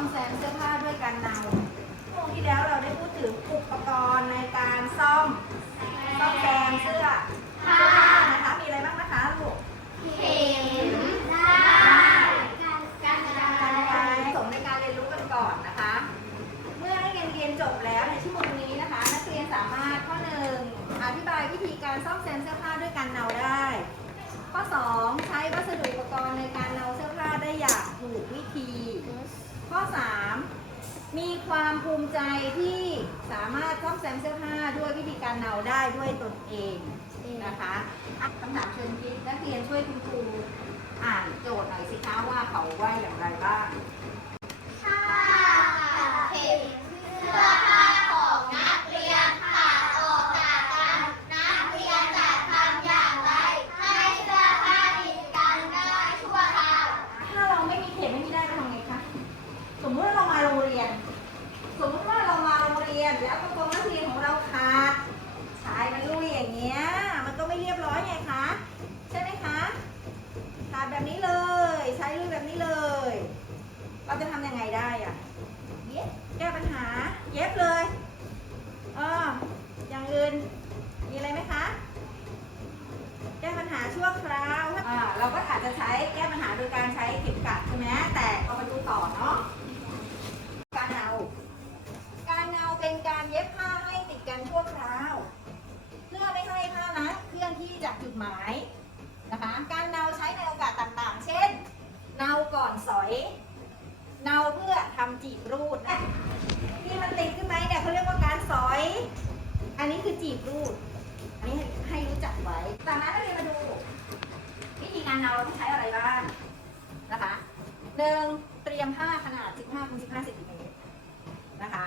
มแซมเสื้อผ้าด้วยกันเนาช่วงที่แล้วเราได้พูดถึงอุปกรณ์ในการซ่อมซ่อมแซมเสื้อผ้านะคะ มีอะไรบ้างนะคะลูกเข็มด้กันกันการสมในการเรียนรู้กันก่อนนะคะ เมื่อนักเรียนเรียนจบแล้วในชั่วโมงนี้นะคะ นักเรียนสามารถข้อหนึ่งอธิบายวิธีการซ่อมแซมเสื้อผ้าด้วยกันเนาได้ ข้อ 2 ใช้วัสดุอุปกรณ์ในการเนาเสื้อผ้าได้อย่างถูกวิธี ข้อ 3 มีความภูมิใจที่สามารถซ่อมแซมเสื้อผ้าด้วยวิธีการเนาได้ด้วยตนเองนะคะคำถามเชิญคิดนักเรียนช่วยคุณครูอ่านโจทย์หน่อยสิคะว่าเขาว่าอย่างไรบ้างผ้าเข็มเสื้อผ้าของนักเรียนขาดออกจากกัน นักเรียนจะทำอย่างไร ให้เสื้อผ้าติดกันได้ชั่วคราว ถ้าเราไม่มีเข็มไม่มีได้จะทำไงคะ สมมติว่าเรามาโรงเรียน สมมติว่าเรามาโรงเรียนแล้วกระโปรงนักเรียนของเราขาดชายมันลุยอย่างเงี้ย มันก็ไม่เรียบร้อยไงคะ ใช่ไหมคะขาดแบบนี้เลย ใช้ลุยแบบนี้เลย เราจะทำยังไงได้อะเย็บแก้ปัญหา เย็บเลยเอออย่างอื่น มีอะไรไหมคะ แก้ปัญหาชั่วคราวอ่าเราก็อาจจะใช้แก้ปัญหาโดยการใช้เข็มกลัดใช่ไหมแต่เอามาดูต่อเนาะ การเนา การเนาเป็นการเย็บผ้าให้ติดกันชั่วคราว เพื่อไม่ให้ผ้านั้นเคลื่อนที่จากจุดหมายนะคะ การเนาใช้ในโอกาสต่างๆ เช่น เนาก่อนสอย เนาเพื่อทำจีบรูดนะที่มันติดขึ้นไหมเนี่ยเขาเรียกว่าการสอย อันนี้คือจีบรูด อันนี้ให้รู้จักไว้จากนั้นเราเรียนมาดูวิธีการเนาเราต้องใช้อะไรบ้างนะคะหนึ่ง เตรียมผ้าขนาด 15คูณ15เซนติเมตรนะคะ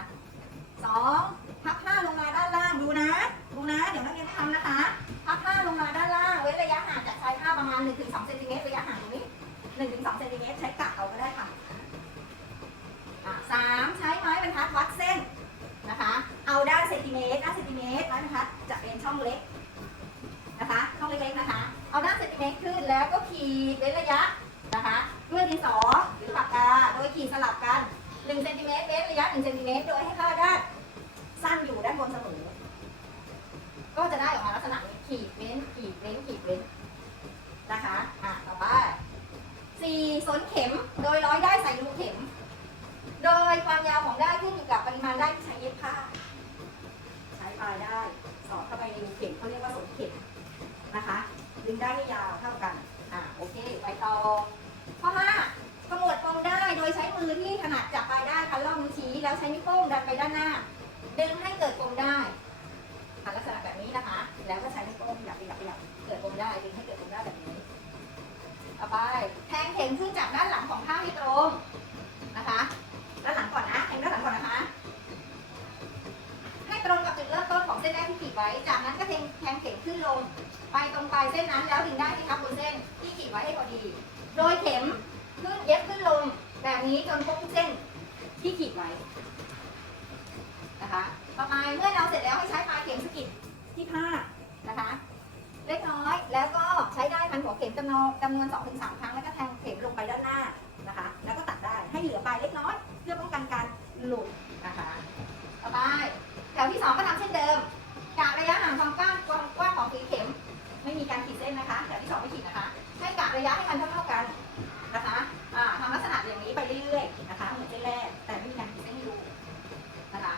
สองพับผ้าลงมาด้านล่างดูนะ ดูนะ เดี๋ยวนักเรียนทำนะคะ พับผ้าลงมาด้านล่างเว้นระยะห่างจากชายผ้าประมาณ 1-2เซนติเมตรระยะห่างตรงนี้ 1-2เซนติเมตรใช้กะเอาก็ได้ค่ะสามใช้ไม้บรรทัดวัดเส้นนะคะ เอาด้านเซนติเมตรด้านเซนติเมตรไม้บรรทัดจะเป็นช่องเล็กนะคะ ช่องเล็กๆนะคะ เอาด้านเซนติเมตรขึ้นแล้วก็ขีดเว้นระยะ ดินสอหรือปากกา โดยขีดสลับกัน1เซนติเมตรเว้นระยะ1เซนติเมตรโดยให้ค่าด้านสั้นอยู่ด้านบนเสมอ ก็จะได้ออกมาลักษณะนี้ขีดเว้นขีดเว้นขีดเว้นนะคะ อะต่อไปสี่สนเข็ม แล้วใช้นิ้วโป้งดันไปด้านหน้า ดึงให้เกิดปมได้อ่าลักษณะแบบนี้นะคะ แล้วก็ใช้นิ้วโป้งขยับขยับขยับเกิดปมได้ดึงให้เกิดปมได้แบบนี้ต่อไปแทงเข็มขึ้นจากด้านหลังของผ้าให้ตรงนะคะ ด้านหลังก่อนนะแทงด้านหลังก่อนนะคะ ให้ตรงกับจุดเริ่มต้นของเส้นแรกที่ขีดไว้ จากนั้นก็แทงแทงเข็มขึ้นลง ไปตรงปลายเส้นนั้นแล้วดึงได้ที่ทับบนเส้นที่ขีดไว้ให้พอดี โดยเข็มขึ้นเย็บขึ้นลงแบบนี้จนครบทุกเส้น ที่ขีดไว้นะคะต่อไปเมื่อเราเสร็จแล้วให้ใช้ปลายเข็มสกิดที่ผ้านะคะ เล็กน้อยแล้วก็ใช้ได้พันหัวเข็มจำนวนจำนวน2-3ถึงสามครั้งแล้วก็แทงเข็มลงไปด้านหน้านะคะ แล้วก็ตัดได้ให้เหลือปลายเล็กน้อย เพื่อป้องกันการหลุดนะคะต่อไปแถวที่สองก็ทำเช่นเดิมกะระยะห่างความกว้างความกว้างของฝีเข็ม ไม่มีการขีดเส้นนะคะแถวที่สองไม่ขีดนะคะให้กะระยะให้มันเท่าๆกันนะคะอ่าทำลักษณะอย่างนี้ไปเรื่อยๆนะคะเหมือนเส้นแรกแต่ไม่มีการขีดเส้นให้ดูนะคะ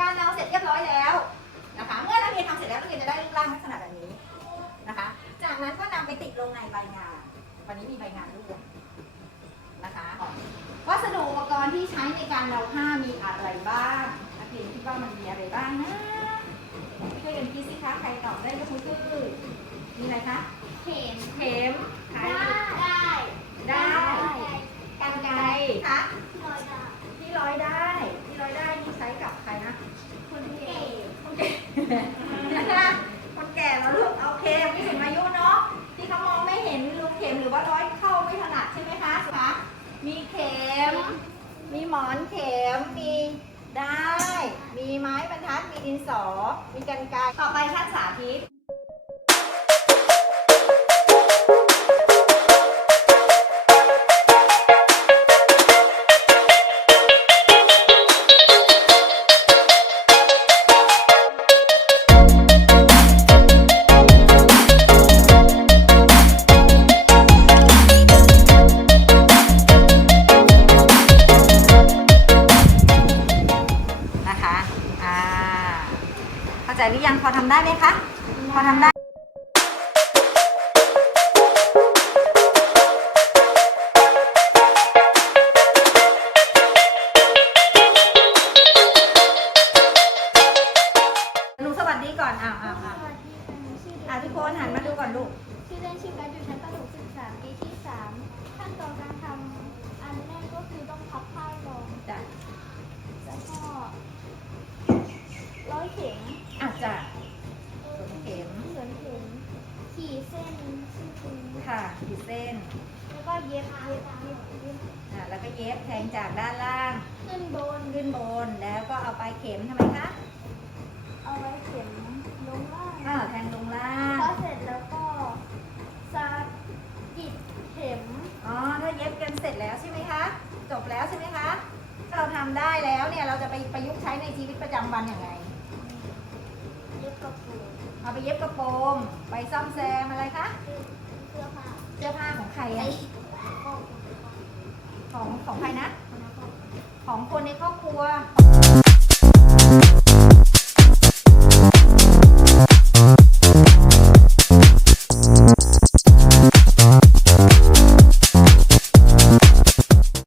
กา รเอาเสร็จเรียบร้อยแล้วนะคะ เมื่อนักเรียนทำเสร็จแล้วนักเรียนจะได้รูปร่างลักษณะแบบนี้นะคะ จากนั้นก็นำไปติดลงในใบงาน วันนี้มีใบงานด้วยนะคะวัสดุอุปกรณ์ที่ใช้ในการเดาผ้ามีอะไรบ้างนักเรียนคิดว่ามันมีอะไรบ้างนะช่วยกันคิดสิคะใครตอบได้ยกมือขึ้นมีอะไรคะ เข็มเข็มใคร ได้ ได้กันไกรคะ ลอยได้ ที่ร้อยได้ ที่ร้อยได้นี่ใช้กับใครนะ คนเก่ง คนแก่นะคะคนแก่แล้วลูกโอเคผู้สูงอายุเนาะที่เขามองไม่เห็นลูกเข็มหรือว่าร้อยเข้าไม่ถนัดใช่ไหมคะคะมีเข็ม มีหมอนเข็มมีได้ มีไม้บรรทัดมีดินสอ มีกันไกรต่อไปท่านสาธิต รือยังพอทำได้ไหมคะ พอทำได้หนูสวัสดีก่อนอ้าวอ้าวอ้าวสวัสดีค่ะหนูชื่อเด็กอะทุกคนหันมาดูก่อนลูก ชื่อเล่นชื่อการอยู่ชั้นประถมศึกษาปีที่สามขั้นตอนการทำอันแรกก็คือต้องพับผ้าลง จ้ะ แล้วก็ร้อยเข็ม อะจ้ะสวมเข็ม สวนเข็มขี่เส้นชื่อ คุณค่ะขีดเส้นแล้วก็เย็บเย็บเย็บเย็บอะแล้วก็เย็บแทงจากด้านล่าง ขึ้นบนขึ้นบนแล้วก็เอาปลายเข็มทำไมคะเอาไว้เข็มลงล่างอ่าแทงลงล่าพองเสร็จแล้วก็สากิดเข็มอ๋อ ถ้าเย็บกันเสร็จแล้วใช่ไหมคะ จบแล้วใช่ไหมคะถ้าเราทำได้แล้วเนี่ยเราจะไปประยุกต์ใช้ในชีวิตประจำวันอย่างไรเย็บกระปุกเอาไปเย็บกระโปรง ไปซ่อมแซมอะไรคะเสื้อผ้า เสื้อผ้าของใครอะของของใครนะ ของคนในครอบครัว